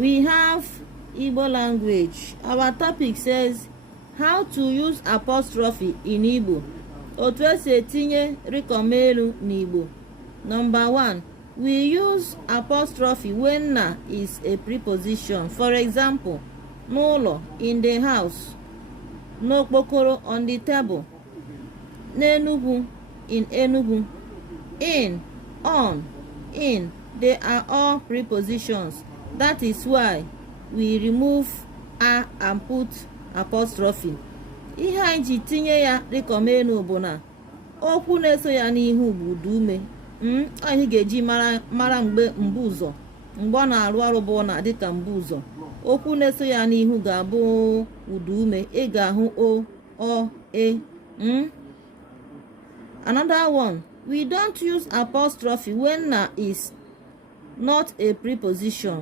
We have Igbo language. Our topic says how to use apostrophe in Igbo. Otu esi etinye Rikomelu n'Igbo. Number 1. We use apostrophe when na is a preposition. For example, n'ụlọ, in the house, n'okpokoro, on the table, n'Enugu, in Enugu, in, on, in. They are all prepositions. That is why we remove a and put apostrophe. Ihe anyị ji tinye ya Rikomelu bụ na okwu na-eso ya n'ihu bụ udume. Anyị ga-eji mara mgbe mbụzọ, mgbe ọ na-arụ ọrụ bụ na dịka mbụzọ. Okwu na-eso ya n'ihu ga-abụ udume. Ị ga-ahụ o, e. Another one, we don't use apostrophe when na is not a preposition.